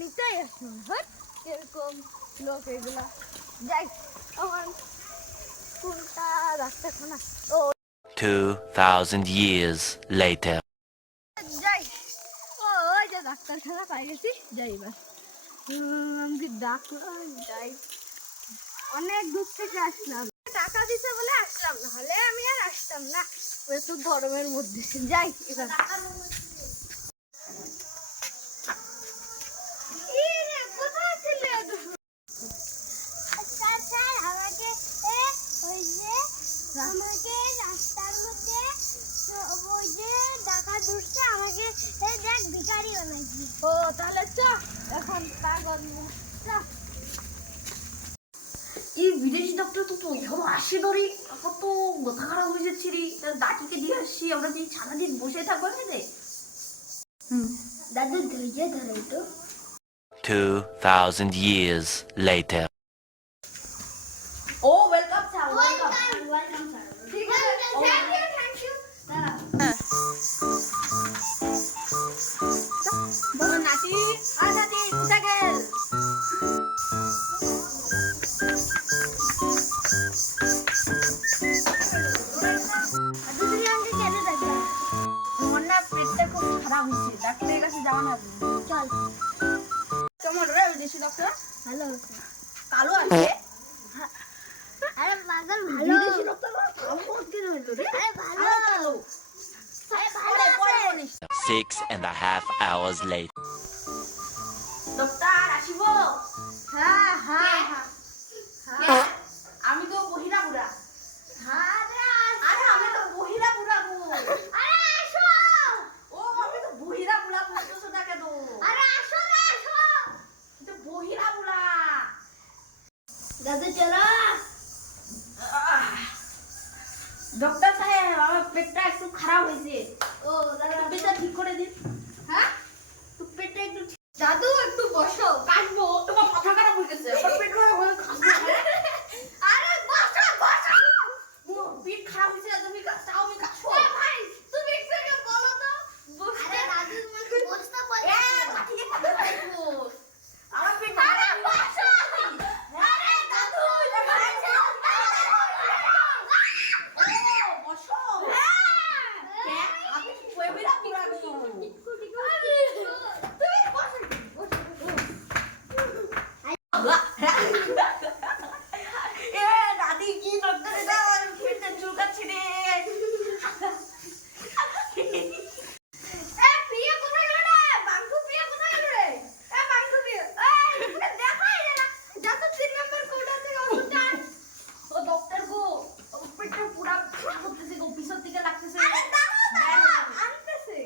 নিতেই আসলো না। এরকম লোক এগুলা। যাই আমার কোনটা ডাক্তারখানা? ও 2000 years later. যাই। ও ওই যে ডাক্তারখানা পাই গেছি। যাই এবার আমি ডাক্তার যাই। অনেক দূর থেকে আসলাম, টাকা দিতে বলে আসলাম, না হলে আমি আর আসতাম না। এত গরমের মধ্যে যাই এবার। আমাকে রাস্তার মধ্যে ওই যে ডাকা ধরছে, আমাকে দেখ ভিখারি বানাইছি। ও তাহলে চ এখন পাগল এই বিদেশি ডক্টর তো ধরো আসে ধরে আমার তো মাথা খারাপ হয়ে যাচ্ছে রে। দাদিকে দিয়ে আসছি, আমরা যে সারাদিন বসে থাকবো না। দাদু ধৈর্য ধরে তো। 2000 years later. ও welcome sir, welcome welcome sir. ঠিক আছে, থ্যাংক ইউ বলো নাতি। আর নাতি কোথায় গেল? আমার না পেটটা খুব খারাপ হচ্ছে, ডাক্তারের কাছে যাওয়া না। চল। কেমন রে বিদেশি ডক্টর? ভালো। কালো আছে? আরে পাগল ভালো। বিদেশি ডক্টর কালো কেন হলো রে? আরে ভালো। আমার কালো। আরে ভালো পরে আছে। বলিস। 6.5 hours later. ডক্টর আসিব? হ্যাঁ হ্যাঁ হ্যাঁ। আমি তো বহিরা বুড়া। আরে আরে আমি তো বহিরা বুড়া গো। আরে আসো। ও আমি তো বহিরা বুড়া বলতেছো না কেন? আরে আসো রে আসো। তো বহিরা বুড়া। দাদু চলো। ডক্টর সাহেব আমার পেটটা একটু খারাপ হয়েছে। ও দাদু একটু পেটটা ঠিক করে দিন। হ্যাঁ তো পেটটা একটু দাদু একটু বসো। কাটবো, তোমার মাথা খারাপ হয়ে গেছে। আমার পেট হয়ে খাসবো। আরে বসো বসো। পেট খারাপ হয়েছে, তুমি চাও আমি কাটবো। এ ভাই তুমি একটু আগে বলো তো। আরে দাদু তোমাকে বসতে বলে। মাটিতে কাটবো। আমার পেট আরে বসো। আরে দাদু বসো। হ্যাঁ আমি বহিরা বুড়া গো। এ দাদি কি ডক্টর এটা পেটে চুলকাচ্ছে রে। প্রিয়া কোথায় গেল রে? বাঙ্কু প্রিয়া কোথায় গেল রে? বাঙ্কু প্রিয়া এই পুরো দেখাই রে না। যত 3 নম্বর কোটা থেকে ওটা। ও ডক্টর গো, ও পেটটা পুরা খারাপ করতেছে গো, পিছন দিকে লাগতেছে। আরে দাঁড়াও দাঁড়াও আনতেছে।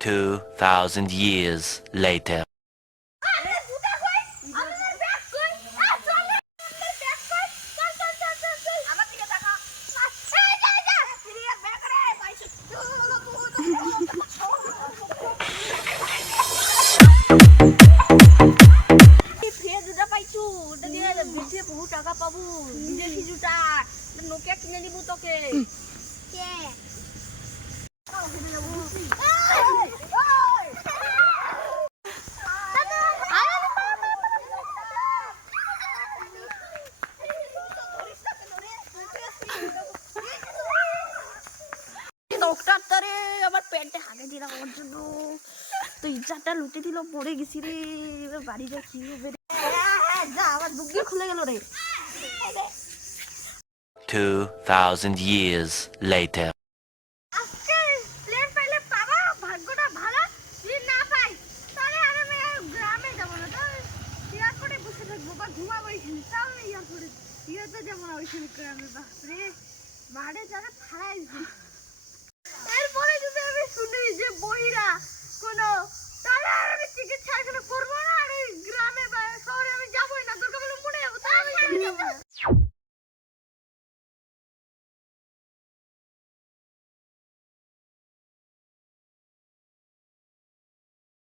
2,000 years later. আরে দুটা কই আমাদের ব্যাগ কই চল আমাদের ব্যাগ কই চল আমার দিকে তাকা এই যা সিরিয়াস ব্যাগ রে পাইছো ফ্রি জুতা পাইছো ওটা দিয়ে বেচে বহু টাকা পাবো বিদেশি জুতা নোকিয়া কিনে দিব তোকে কে ডক্টরটারে আমার পেটে হাগে দিলাম ওর জন্য তো ইজ্জাতটা লুটে দিল পড়ে গেছি রে এবার বাড়ি যা কি হবে রে যা আমার বুক দিয়ে খুলে গেল রে 2,000 years later. আজকে প্লেন পাইলে পাবো ভাগ্যটা ভালো যদি না পাই তাহলে আমি গ্রামে যাবো না তো এয়ারপোর্টে বসে থাকবো বা ঘুমাবো এখানে তাহলে এয়ারপোর্টে ইয়ে তো যাবো না ওইখানে গ্রামে বাপরে মাঠে যারা খাড়াই